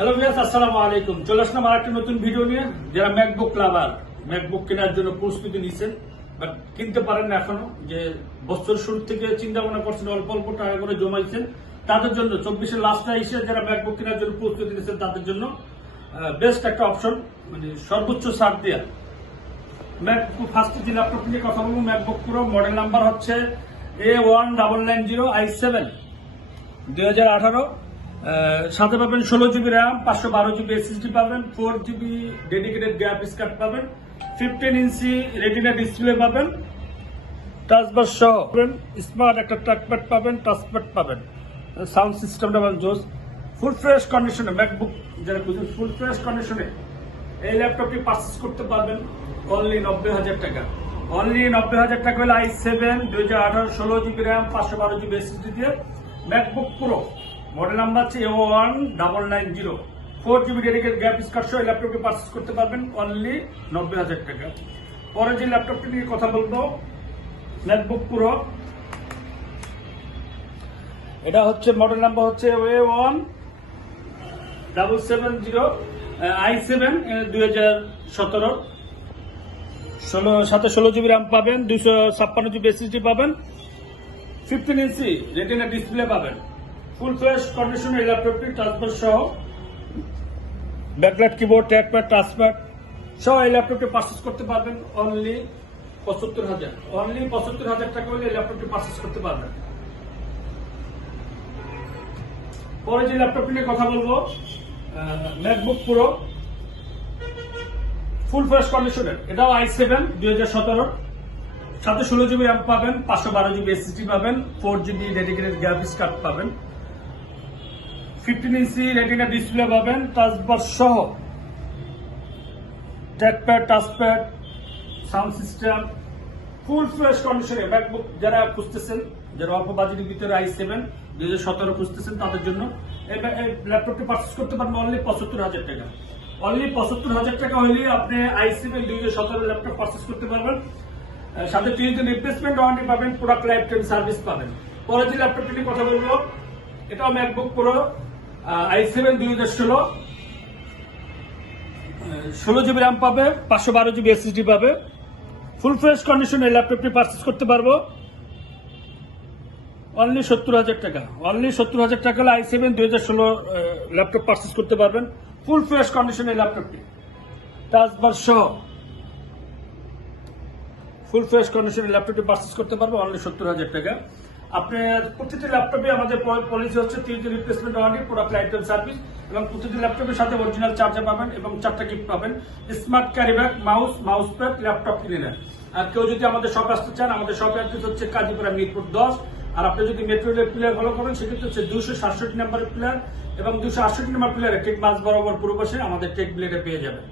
Hello ভিয়াস আসসালামু আলাইকুম। চলে আসলাম আর একটা নতুন ভিডিও নিয়ে। যারা ম্যাকবুক লাভার ম্যাকবুক কেনার জন্য প্রস্তুতি নিচ্ছেন বাট কিনতে পারেন না এখনও, যে বছর শুরু থেকে চিন্তা ভাবনা করছেন, অল্প অল্প টাকা করে জমাইছেন, তাদের জন্য চব্বিশের লাস্টে এসে যারা ম্যাকবুক কেনার জন্য প্রস্তুতি নিচ্ছেন তাদের জন্য বেস্ট একটা অপশন মানে সর্বোচ্চ ছাড় দেওয়া ম্যাকবুক ফার্স্ট যে ল্যাপটপ নিয়ে কথা বলব ম্যাকবুক পুরো মডেল নাম্বার হচ্ছে A one double nine zero I seven দুই হাজার আঠারো। সাথে পাবেন ষোলো জিবি র্যাম পাঁচশো বারো জিবি এসএসডি পাবেন four GB dedicated graphics card পাবেন ফিফটিন ইঞ্চি রেটিনা ডিসপ্লে পাবেন টাচবার সহ পাবেন স্মার্ট একটা ট্র্যাকপ্যাড পাবেন টাচপ্যাড পাবেন। সাউন্ড সিস্টেমটা পাবেন জোস। ফুল ফ্রেশ কন্ডিশনে ম্যাকবুক যারা খুঁজছেন ফুল ফ্রেশ কন্ডিশনে এই ল্যাপটপটি পারচেস করতে পারবেন অনলি নব্বই হাজার টাকা। অনলি নব্বই হাজার টাকা হলে আই সেভেন দুই হাজার আঠারো, ষোলো জিবি র্যাম পাঁচশো বারো জিবি এসএসডি দিয়ে ম্যাকবুক প্রো মডেল নাম্বার হচ্ছে A one double nine zero four GB dedicate gap card সহ এই ল্যাপটপটি পারচেস করতে পারবেন অনলি নব্বই হাজার টাকা। পরে যে ল্যাপটপটি নিয়ে কথা বলব ম্যাকবুক প্রো এটা হচ্ছে মডেল নাম্বার হচ্ছে A one double seven zero I seven দুই হাজার সতেরো। ষোলো, সাথে ষোলো জিবি র্যাম পাবেন, দুইশো ছাপ্পান্ন জিবি এসএসডি পাবেন। ফিফটিন ইঞ্চি রেটিনা ডিসপ্লে পাবেন। ফুল ফ্রেশ কন্ডিশনের ল্যাপটপটি ট্রান্সফার সহ, ব্যাকলাইট কিবোর্ড ট্যাকপ্যাড টাচপ্যাড সহ এই ল্যাপটপটি পারচেস করতে পারবেন অনলি পঁচাত্তর হাজার। অনলি পঁচাত্তর হাজার টাকা হলে এই ল্যাপটপটি পারচেস করতে পারবেন। পরে যে ল্যাপটপটি নিয়ে কথা বলব ম্যাকবুক পুরো ফুল ফ্রেশ কন্ডিশনের এটাও আই সেভেন দুই হাজার সতেরো সাথে ষোলো জিবি র্যাম পাবেন, পাঁচশো বারো জিবি এসএসডি পাবেন four GB dedicated graphics card পাবেন। ফিফটিন ইঞ্চি রেটিনা ডিসপ্লে পাবেন টাচবার সহ। Trackpad touchpad sound system full fresh কন্ডিশনে ম্যাকবুক যারা খুঁজতেছেন, যারা অল্প বাজেটের ভিতরে আই সেভেন দুই হাজার সতেরো খুঁজতেছেন, তাদের জন্য ল্যাপটপটি পারচেস করতে পারবেন অনলি পঁচাত্তর হাজার টাকা। অনলি পঁচাত্তর হাজার টাকা হলে আপনি আই সেভেন দুই হাজার সতেরো ল্যাপটপ পারচেস করতে পারবেন। সাথে তিন দিন রিপ্লেসমেন্ট ওয়ারেন্টি পাবেন প্রোডাক্ট লাইফ টাইম সার্ভিস পাবেন। পরে যে ল্যাপটপটি কথা বলব, এটাও ম্যাকবুক প্রো আই সেভেন দুই হাজার ষোলো ষোলো জিবি র্যাম পাবে, পাঁচশো বারো জিবি এসএসডি পাবে। ফুল ফ্রেশ কন্ডিশনে ল্যাপটপটি পারচেস করতে পারব। অনলি সত্তর হাজার টাকা। অনলি সত্তর হাজার টাকা হলে আই সেভেন দুই হাজার ষোলো ল্যাপটপ পারচেস করতে পারবেন। ফুল ফ্রেশ কন্ডিশনে ল্যাপটপটি টাচবার সহ। ফুল ফ্রেশ কন্ডিশনে ল্যাপটপটি পারচেস করতে পারব। অনলি সত্তর হাজার টাকা। আপনার প্রতিটি ল্যাপটপে আমাদের পলিসি হচ্ছে তিন দিন replacement warranty product life service এবং প্রতিটি ল্যাপটপের সাথে অরিজিনাল চার্জার পাবেন এবং চারটা গিফট পাবেন। Smart carry bag mouse mouse pad laptop কিনে নেন। আর কেউ যদি আমাদের শপ আসতে চান, আমাদের শপ অ্যাড্রেস হচ্ছে কাজীপুরা মিরপুর দশ। আর আপনি যদি মেট্রো প্লেয়ার ফলো করেন, সেক্ষেত্রে হচ্ছে দুশো সাতষট্টি নাম্বারের প্লেয়ার এবং দুশো আটষট্টি নাম্বার প্লেয়ারে টেক মাস বরাবর পূর্ব পাশে আমাদের টেক প্লেয়ারে পেয়ে যাবেন।